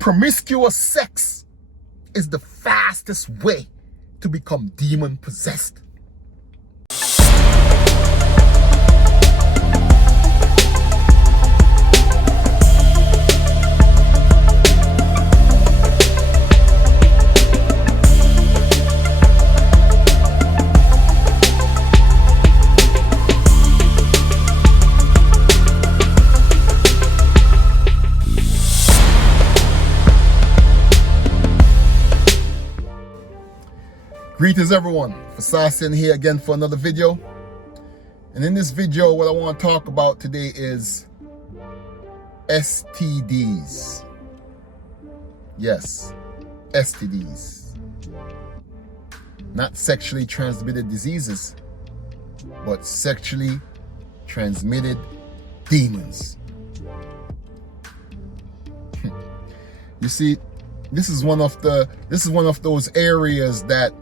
Promiscuous sex is the fastest way to become demon possessed. Greetings everyone, Fasasin here again for another video. And in this video, what I want to talk about today is STDs. Yes, STDs. Not sexually transmitted diseases, but sexually transmitted demons. You see, this is one of those areas that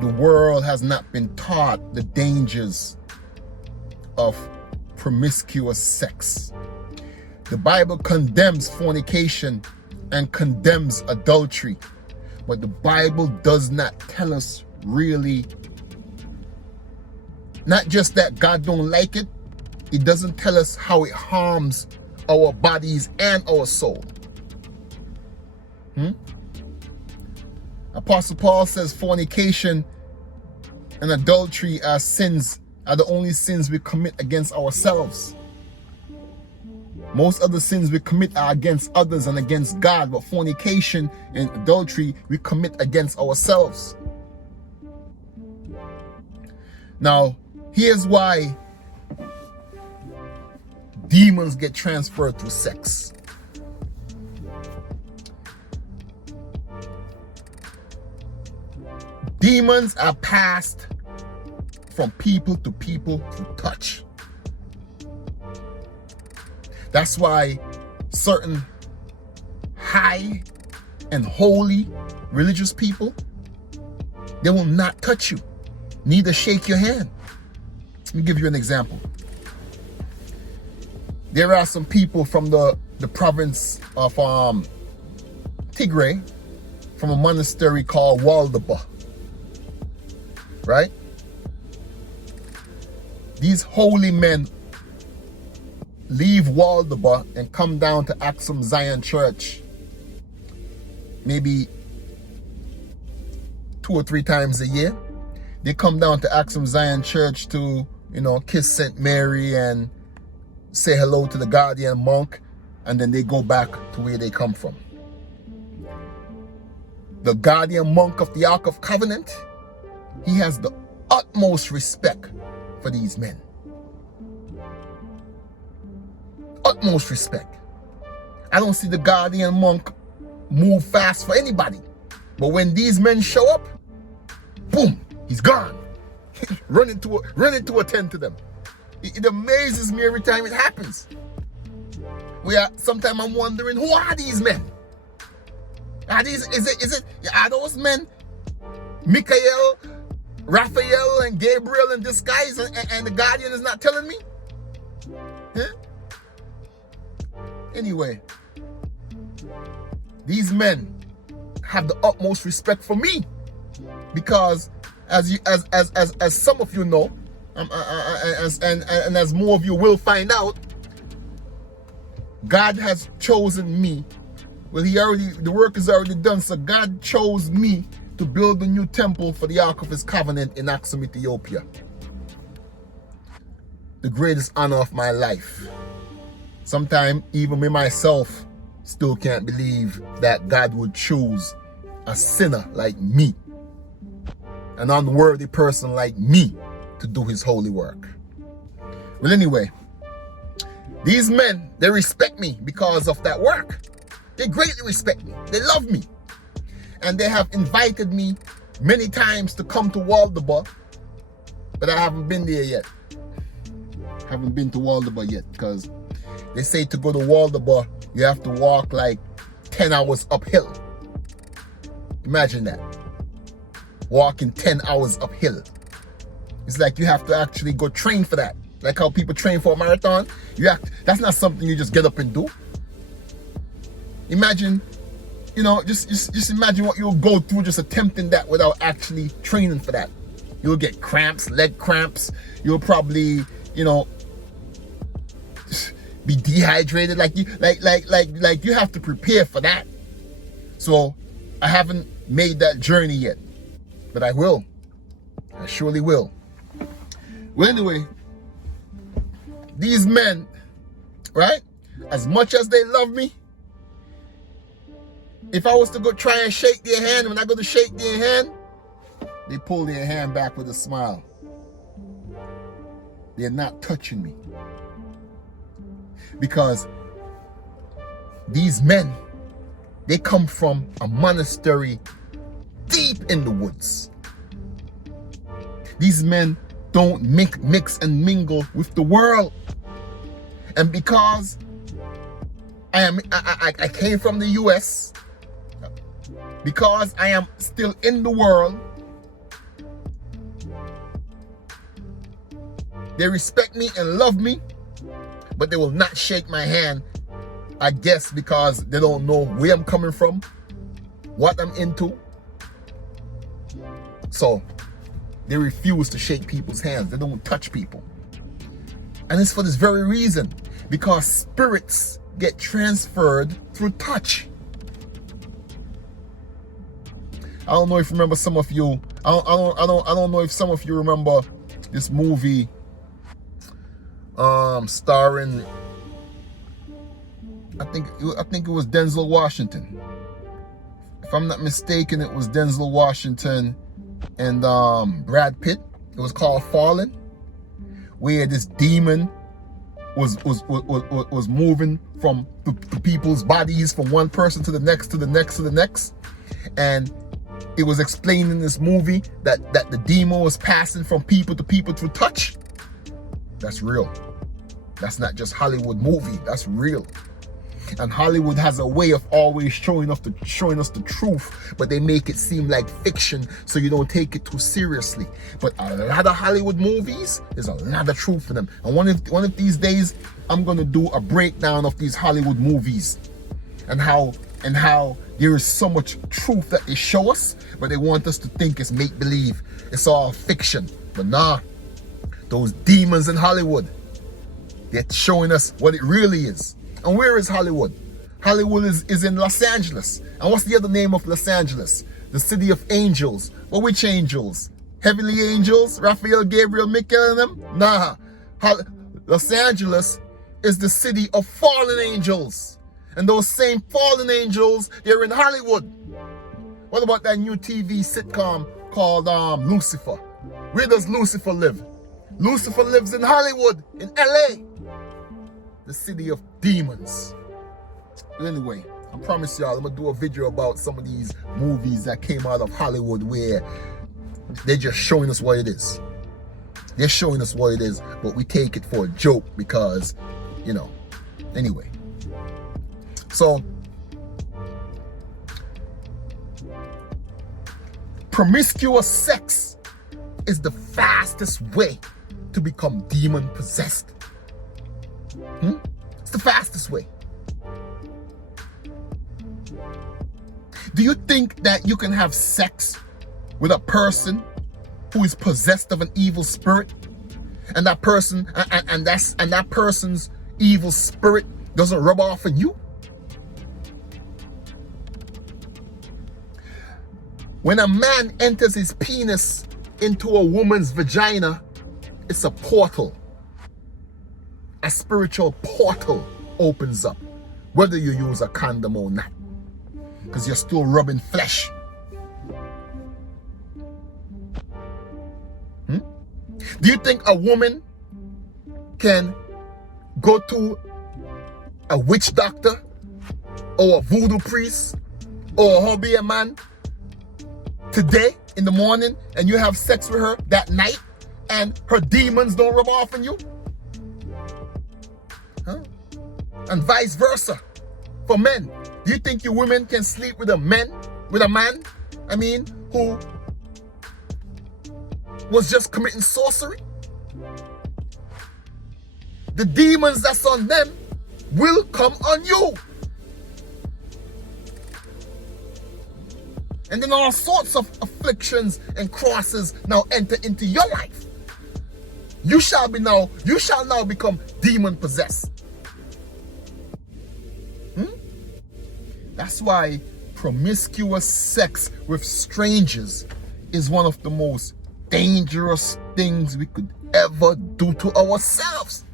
the world has not been taught the dangers of promiscuous sex. The Bible condemns fornication and condemns adultery, but the Bible does not tell us really, not just that God don't like it, it doesn't tell us how it harms our bodies and our soul. Apostle Paul says fornication and adultery are the only sins we commit against ourselves. Most other sins we commit are against others and against God, but fornication and adultery we commit against ourselves. Now, here's why demons get transferred through sex. Demons are passed from people to people through touch. That's why certain high and holy religious people, they will not touch you, neither shake your hand. Let me give you an example. There are some people from the province of Tigray, from a monastery called Waldaba. Right? These holy men leave Waldaba and come down to Axum Zion Church maybe 2 or 3 times a year. They come down to Axum Zion Church to, kiss St. Mary and say hello to the guardian monk, and then they go back to where they come from. The guardian monk of the Ark of Covenant, he has the utmost respect for these men. Utmost respect. I don't see the guardian monk move fast for anybody. But when these men show up, boom, he's gone. running to attend to them. It amazes me every time it happens. Sometimes I'm wondering, who are these men? Are those men Michael, Raphael, and Gabriel in disguise, and the guardian is not telling me? Huh? Anyway, these men have the utmost respect for me because, as some of you know, and as more of you will find out, God has chosen me. Well, the work is already done, so God chose me to build a new temple for the Ark of His Covenant in Axum, Ethiopia. The greatest honor of my life. Sometimes even me myself still can't believe that God would choose a sinner like me, an unworthy person like me, to do His holy work. Well, anyway, these men, they respect me because of that work. They greatly respect me. They love me. And they have invited me many times to come to Waldaba, but I haven't been there yet. Haven't been to Waldaba yet, because they say to go to Waldaba, you have to walk like 10 hours uphill. Imagine that. Walking 10 hours uphill. It's like you have to actually go train for that. Like how people train for a marathon. That's not something you just get up and do. Imagine, just imagine what you'll go through just attempting that without actually training for that. You'll get cramps, leg cramps. You'll probably, be dehydrated. Like you have to prepare for that. So I haven't made that journey yet, but I will. I surely will. Well, anyway, these men, right? As much as they love me, if I was to go try and shake their hand, when I go to shake their hand, they pull their hand back with a smile. They're not touching me. Because these men, they come from a monastery deep in the woods. These men don't mix and mingle with the world. And because I came from the US, because I am still in the world, they respect me and love me, but they will not shake my hand, I guess because they don't know where I'm coming from, what I'm into. So they refuse to shake people's hands. They don't touch people. And it's for this very reason, because spirits get transferred through touch. I don't know if you remember some of you. I don't know if some of you remember this movie starring I think it was Denzel Washington. If I'm not mistaken, it was Denzel Washington and Brad Pitt. It was called Fallen, where this demon was moving from the people's bodies from one person to the next, to the next, to the next. And it was explained in this movie that the demon was passing from people to people through touch. That's real. That's not just Hollywood movie. That's real. And Hollywood has a way of always showing us the truth, but they make it seem like fiction so you don't take it too seriously. But a lot of Hollywood movies, there's a lot of truth in them. And one of these days, I'm gonna do a breakdown of these Hollywood movies and how there is so much truth that they show us, but they want us to think it's make-believe. It's all fiction. But nah, those demons in Hollywood, they're showing us what it really is. And where is Hollywood? Hollywood is in Los Angeles. And what's the other name of Los Angeles? The city of angels. Well, which angels? Heavenly angels? Raphael, Gabriel, Michael and them? Nah. Los Angeles is the city of fallen angels. And those same fallen angels, they're in Hollywood. What about that new TV sitcom called Lucifer? Where does Lucifer live? Lucifer lives in Hollywood, in LA. The city of demons. But anyway, I promise y'all I'm gonna do a video about some of these movies that came out of Hollywood where they're just showing us what it is. They're showing us what it is, but we take it for a joke because, anyway. So, promiscuous sex is the fastest way to become demon possessed. It's the fastest way. Do you think that you can have sex with a person who is possessed of an evil spirit, and that person and that person's evil spirit doesn't rub off on you? When a man enters his penis into a woman's vagina, it's a portal. A spiritual portal opens up, whether you use a condom or not, because you're still rubbing flesh. Do you think a woman can go to a witch doctor or a voodoo priest or a hobby man today in the morning and you have sex with her that night and her demons don't rub off on you? And vice versa for men. Do you think you women can sleep with a man, who was just committing sorcery? The demons that's on them will come on you. And then all sorts of afflictions and crosses now enter into your life. You shall now become demon possessed. That's why promiscuous sex with strangers is one of the most dangerous things we could ever do to ourselves.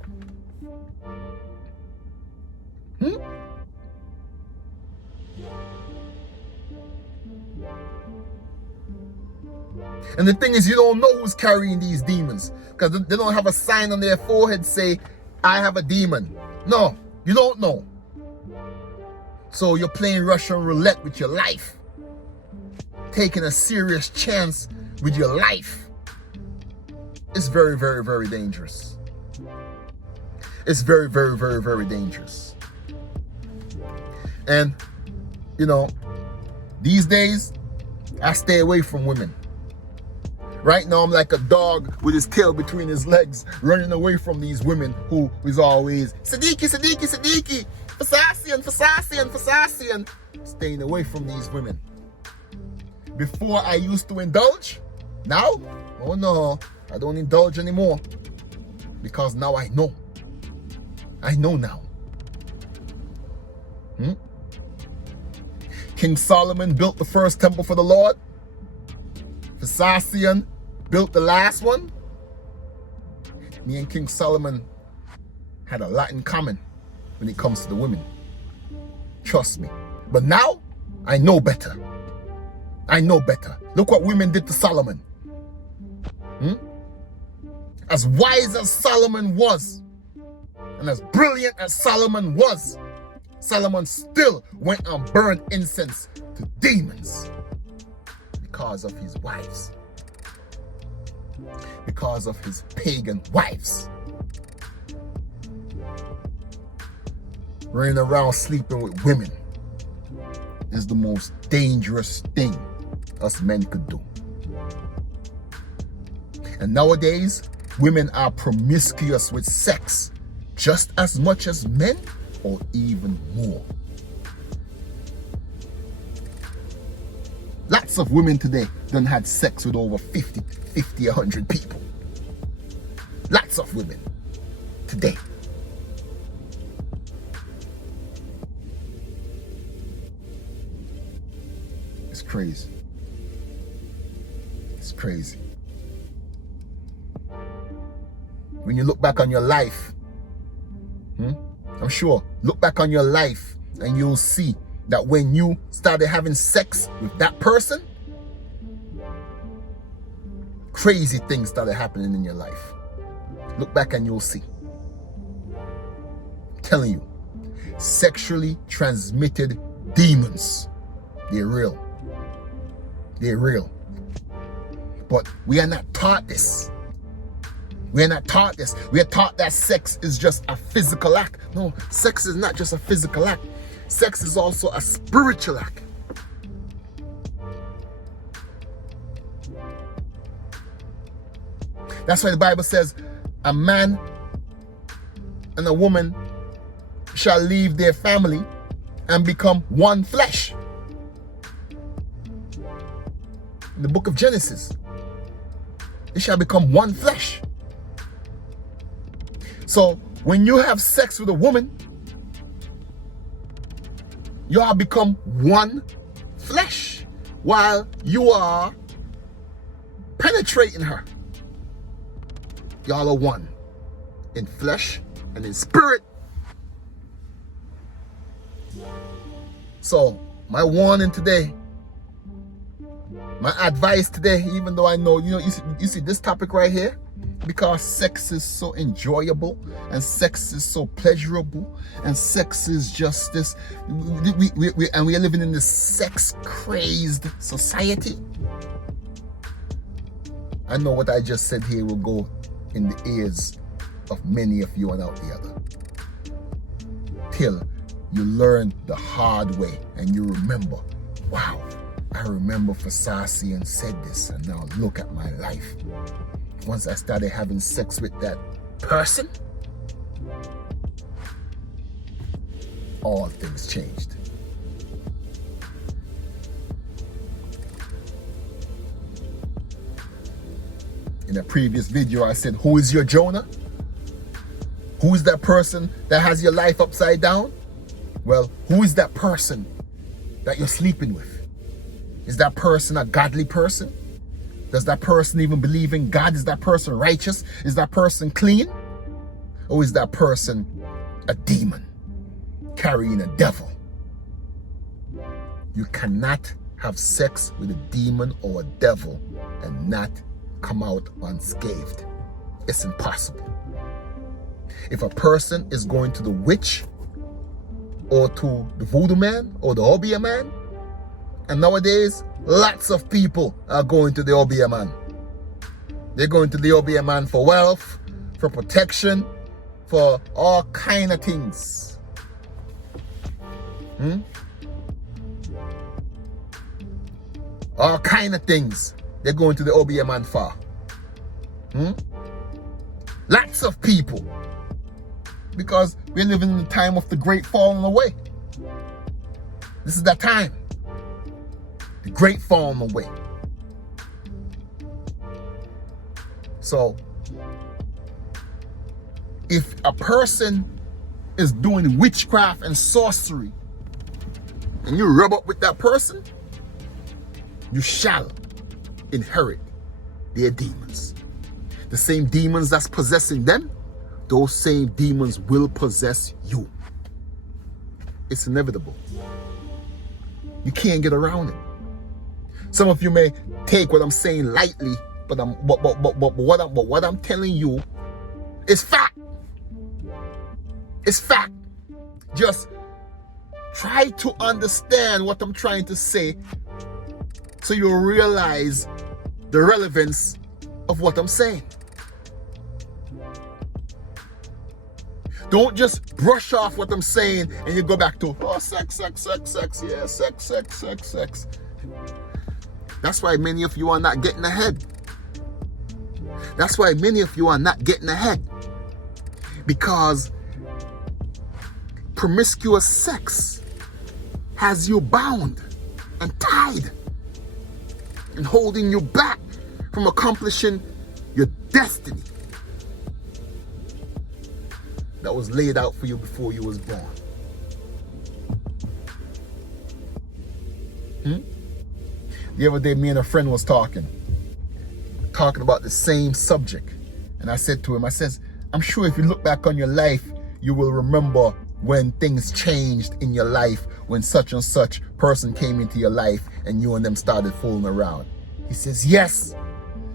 And the thing is, you don't know who's carrying these demons, because they don't have a sign on their forehead say, I have a demon. No, you don't know. So you're playing Russian roulette with your life, taking a serious chance with your life. It's very, very, very dangerous. It's very, very, very, very dangerous. And, you know, these days, I stay away from women. Right now, I'm like a dog with his tail between his legs, running away from these women who is always, Siddiqui, Siddiqui, Siddiqui, Fasasian, Fasasian, Fasasian. Staying away from these women. Before, I used to indulge. Now, oh no, I don't indulge anymore. Because now I know. I know now. King Solomon built the first temple for the Lord. Fasasian built the last one. Me and King Solomon had a lot in common when it comes to the women. Trust me. But now, I know better. I know better. Look what women did to Solomon. As wise as Solomon was, and as brilliant as Solomon was, Solomon still went and burned incense to demons because of his wives. Because of his pagan wives. Running around sleeping with women is the most dangerous thing us men could do. And nowadays, women are promiscuous with sex just as much as men, or even more. Lots of women today done had sex with over 50, 100 people. Lots of women today. It's crazy. It's crazy. When you look back on your life, I'm sure, look back on your life and you'll see that when you started having sex with that person, crazy things started happening in your life. Look back and you'll see. I'm telling you, sexually transmitted demons, they're real. They're real. But we are not taught this. We are not taught this. We are taught that sex is just a physical act. No, sex is not just a physical act. Sex is also a spiritual act. That's why the Bible says a man and a woman shall leave their family and become one flesh. In the book of Genesis, they shall become one flesh. So when you have sex with a woman, you all become one flesh while you are penetrating her. Y'all are one in flesh and in spirit. So my warning today, my advice today, even though I know, you see this topic right here, because sex is so enjoyable and sex is so pleasurable and sex is just this, we are living in this sex crazed society. I know what I just said here will go in the ears of many of you and out the other, till you learn the hard way and you remember, wow, I remember Fasasian said this, and now look at my life. Once I started having sex with that person, all things changed. In a previous video, I said, who is your Jonah? Who is that person that has your life upside down? Well, who is that person that you're sleeping with? Is that person a godly person? Does that person even believe in God? Is that person righteous? Is that person clean? Or is that person a demon carrying a devil? You cannot have sex with a demon or a devil and not come out unscathed. It's impossible. If a person is going to the witch or to the voodoo man or the Obeah man, and nowadays lots of people are going to the Obeah man. They're going to the Obeah man for wealth, for protection, for all kind of things. All kind of things they're going to the Obeah man for. Lots of people. Because we're living in the time of the great falling away. This is that time. The great falling away. So, if a person is doing witchcraft and sorcery, and you rub up with that person, you shall inherit their demons. The same demons that's possessing them, those same demons will possess you. It's inevitable. You can't get around it. Some of you may take what I'm saying lightly, but what I'm telling you is fact. It's fact. Just try to understand what I'm trying to say so you'll realize the relevance of what I'm saying. Don't just brush off what I'm saying and you go back to, oh, sex, yeah, sex. That's why many of you are not getting ahead. That's why many of you are not getting ahead. Because promiscuous sex has you bound and tied and holding you back from accomplishing your destiny that was laid out for you before you was born. The other day, me and a friend was talking about the same subject. And I said to him, I says, I'm sure if you look back on your life, you will remember when things changed in your life, when such and such person came into your life and you and them started fooling around. He says, yes,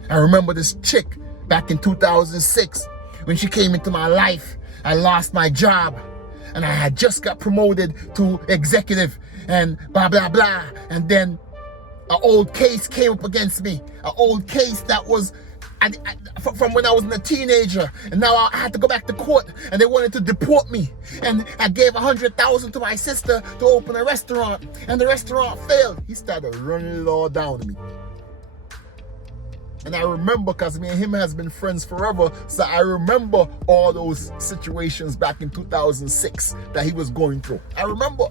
I remember this chick back in 2006 when she came into my life. I lost my job and I had just got promoted to executive and blah, blah, blah. And then an old case came up against me, an old case that was from when I was a teenager, and now I had to go back to court and they wanted to deport me. And I gave $100,000 to my sister to open a restaurant and the restaurant failed. He started running it all down to me. And I remember, because me and him has been friends forever, so I remember all those situations back in 2006 that he was going through. I remember.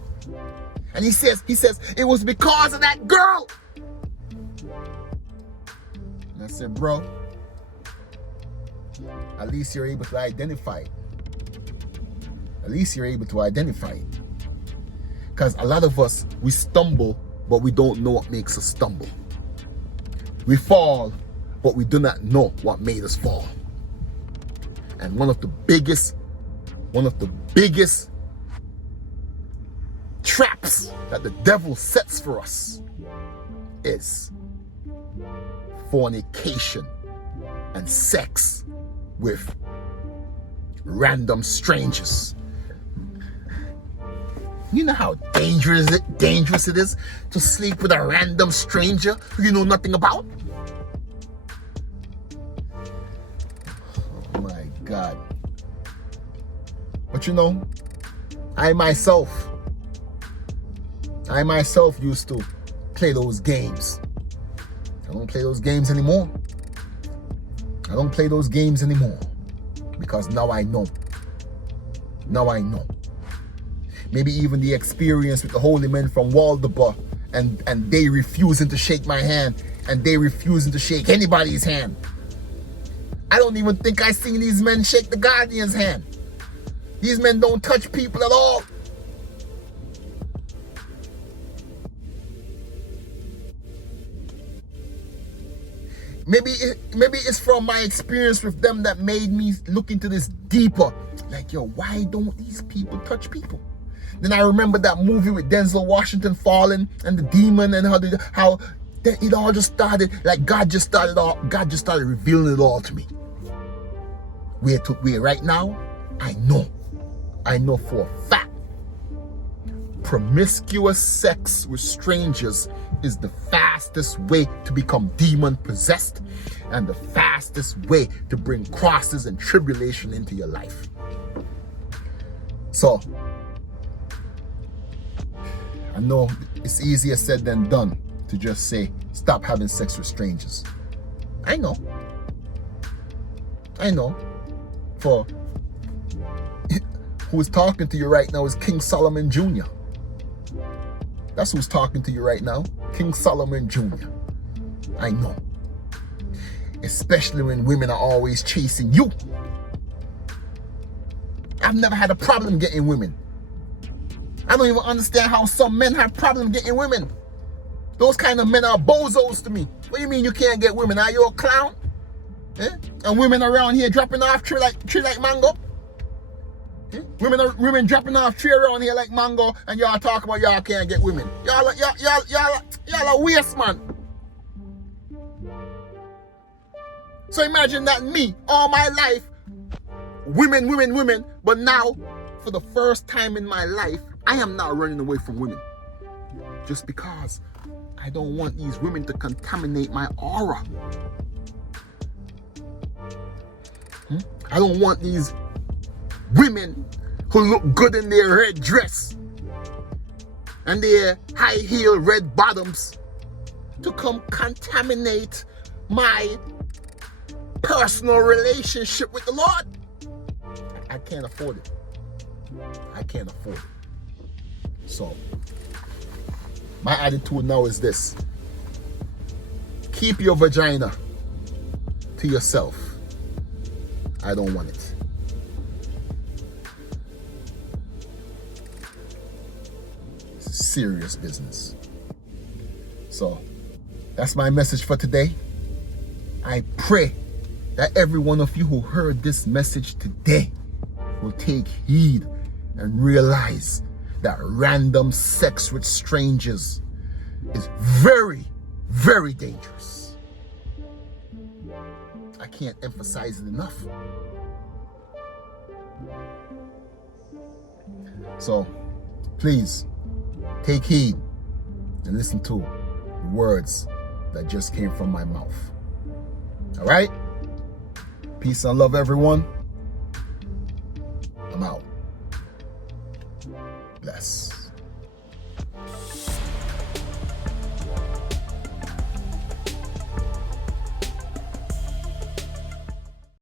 And he says, it was because of that girl. And I said, bro, at least you're able to identify it. At least you're able to identify it. Because a lot of us, we stumble, but we don't know what makes us stumble. We fall, but we do not know what made us fall. And one of the biggest traps that the devil sets for us is fornication and sex with random strangers. You know how dangerous it is to sleep with a random stranger who you know nothing about? Oh my God. But you know, I myself used to play those games. I don't play those games anymore. I don't play those games anymore. Because now I know. Now I know. Maybe even the experience with the holy men from Waldeba and they refusing to shake my hand and they refusing to shake anybody's hand. I don't even think I seen these men shake the guardian's hand. These men don't touch people at all. Maybe it's from my experience with them that made me look into this deeper. Like, yo, why don't these people touch people? Then I remember that movie with Denzel Washington falling and the demon and how it all just started. Like God just started revealing it all to me. Where right now, I know for a fact, promiscuous sex with strangers is the fastest way to become demon possessed and the fastest way to bring crosses and tribulation into your life. So, I know it's easier said than done to just say, stop having sex with strangers. I know. For who's talking to you right now is King Solomon Jr. That's who's talking to you right now. King Solomon Jr. I know. Especially when women are always chasing you. I've never had a problem getting women. I don't even understand how some men have problems getting women. Those kind of men are bozos to me. What do you mean you can't get women? Are you a clown? Eh? And women around here dropping off tree like mango? Eh? Women dropping off tree around here like mango, and y'all talk about y'all can't get women. Y'all are waste, man. So imagine that me, all my life, women, but now, for the first time in my life, I am not running away from women. Just because I don't want these women to contaminate my aura. I don't want these women who look good in their red dress and their high heel red bottoms to come contaminate my personal relationship with the Lord. I can't afford it. So, my attitude now is this. Keep your vagina to yourself. I don't want it. It's serious business. So, that's my message for today. I pray that every one of you who heard this message today will take heed and realize that random sex with strangers is very, very dangerous. I can't emphasize it enough. So, please, take heed and listen to the words that just came from my mouth. All right? Peace and love, everyone. I'm out. Bless.